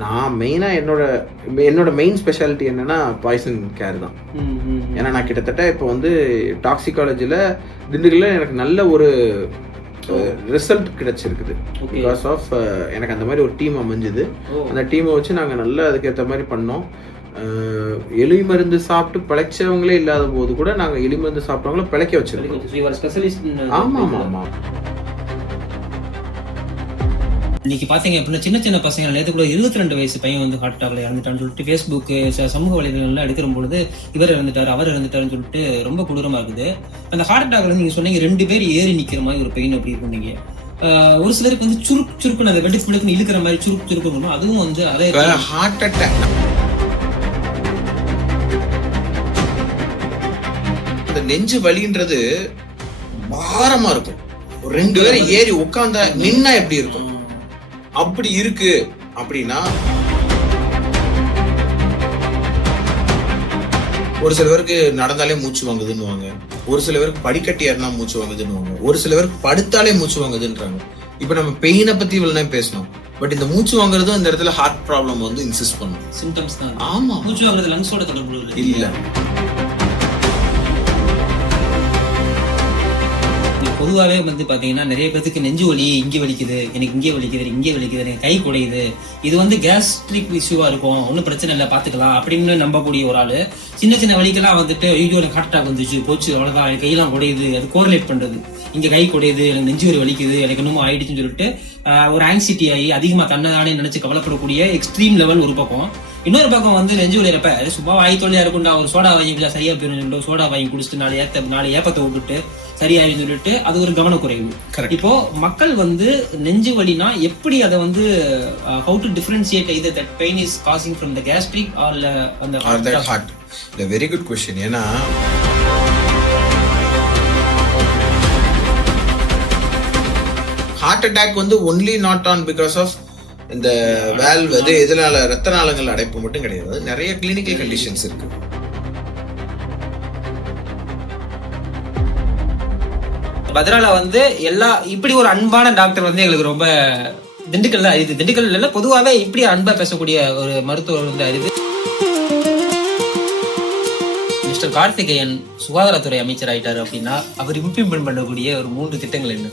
நான் மெயினாக என்னோட மெயின் ஸ்பெஷாலிட்டி என்னென்னா பாய்சன் கேர் தான். ஏன்னா நான் கிட்டத்தட்ட இப்போ வந்து டாக்ஸிகாலஜியில் திண்டுக்கல்ல எனக்கு நல்ல ஒரு ரிசல்ட் கிடைச்சிருக்குது. பிகாஸ் ஆஃப் எனக்கு அந்த மாதிரி ஒரு டீம் அமைஞ்சுது. அந்த டீமை வச்சு நாங்கள் நல்லா அதுக்கேற்ற மாதிரி பண்ணோம். எலி மருந்து சாப்பிட்டு பிழைச்சவங்களே இல்லாத போது கூட நாங்கள் எலி மருந்து சாப்பிட்டவங்கள பிழைக்க வச்சிருக்கோம். ஆமாம் ஆமாம் ஆமாம். இன்னைக்கு பாத்தீங்க அப்படின்னா சின்ன சின்ன பசங்க நேற்று கூட 22 வயசு பையன் வந்து ஹார்ட் அட்டாக்ல இறந்துட்டான்னு சொல்லிட்டு ஃபேஸ்புக்கு சமூக வலைதளங்கள்லாம் எடுக்கிற பொழுது இவர் இறந்துட்டாரு அவர் இறந்துட்டாருன்னு சொல்லிட்டு ரொம்ப கொடூரமா இருக்குது. அந்த ஹார்ட் அட்டாக்ல நீங்க சொன்னீங்க 2 பேர் ஏறி நிக்கிற மாதிரி ஒரு பெயின் அப்படி இருந்தீங்க. ஒரு சிலருக்கு வந்து சுருக்குன்னு அதை வெட்டி ஃபுல்லுக்குன்னு இழுக்கிற மாதிரி சுருக்குன்னு அதுவும் வந்து அதே ஹார்ட் அட்டாக். அந்த நெஞ்சு வலின்றது பாரமா இருக்கும். 2 பேரும் ஏறி உட்கார்ந்தா நின்னா எப்படி இருக்கும் அப்படி இருக்கு அப்படின்னா ஒரு சில பேருக்கு நடந்தாலே மூச்சு வாங்குதுன்னுவாங்க, ஒரு சில பேருக்கு படிக்கட்டி ஏறினா மூச்சு வாங்குதுன்னுவாங்க, ஒரு சில பேருக்கு படுத்தாலே மூச்சு வாங்குதுன்றாங்க. இப்ப நம்ம பெயினை பத்தி இவ்வளவு பேசணும், பட் இந்த மூச்சு வாங்குறதும் இந்த இடத்துல ஹார்ட் ப்ராப்ளம் வந்து இன்சிஸ்ட் பண்ணும். சிம்டம்ஸ் தான். ஆமா, மூச்சு வாங்குறது லங்ஸோட தொடர்பு இல்ல. பொதுவாகவே வந்து பார்த்தீங்கன்னா நிறைய பேருக்கு நெஞ்சு வலி இங்கே வலிக்குது, எனக்கு இங்கே வலிக்குது, இங்கே வலிக்குது, எனக்கு கை குடையுது, இது வந்து கேஸ்ட்ரிக் இஷ்யூவாக இருக்கும், ஒன்றும் பிரச்சனை இல்லை பார்த்துக்கலாம் அப்படின்னு நம்பக்கூடிய ஒரு ஆள் சின்ன சின்ன வலிக்கெல்லாம் வந்துட்டு ஐயோ எனக்கு ஹார்ட் அட்டாக் வந்துச்சு போச்சு அவ்வளோதான், எனக்கு கையெல்லாம் குடையுது, அது கோரிலேட் பண்ணுறது, இங்கே கை குடையுது, எனக்கு நெஞ்சு வலி வலிக்குது, எனக்கு இன்னமும் ஆயிடுச்சுன்னு சொல்லிட்டு ஒரு ஆங்ஸைட்டி ஆகி அதிகமாக தன்னைதானே நினச்சி கவலைப்படக்கூடிய எக்ஸ்ட்ரீம் லெவல் ஒரு பக்கம். இன்னொரு பக்கம் வந்து நெஞ்சு வலியிறப்ப சும்மா வாய் தொழிலாக இருக்கும்டா ஒரு சோடா வாங்கி சரியா போயிடும், சோடா வாங்கி குடிச்சிட்டு நாலு ஏப்பத்தை விட்டுட்டு சரியாயின்னு சொல்லிட்டு அது ஒரு கவனக்குறைவு. இப்போ மக்கள் வந்து நெஞ்சு வலினா எப்படி அதை வந்து how to differentiate either that pain is causing from the gastric or the heart? The very good question. ஏன்னா ஹார்ட் அட்டாக் வந்து only not on because of இந்த வால்வ் அது எதனால ரத்த நாளங்கள் அடைப்பு மட்டும் கிடையாது, நிறைய கிளினிக்கல் கண்டிஷன்ஸ் இருக்கு. பத்ரால வந்து எல்லா இப்படி ஒரு அன்பான டாக்டர் வந்து எங்களுக்கு ரொம்ப திண்டுக்கல்ல பொதுவாகவே இப்படி அன்பா பேசக்கூடிய ஒரு மருத்துவர் வந்து அரிது. மிஸ்டர் கார்த்திகேயன் சுகாதாரத்துறை அமைச்சர் ஆயிட்டாரு அப்படின்னா அவர் இம்ப்ளிமெண்ட் பண்ணக்கூடிய ஒரு 3 திட்டங்கள் என்ன?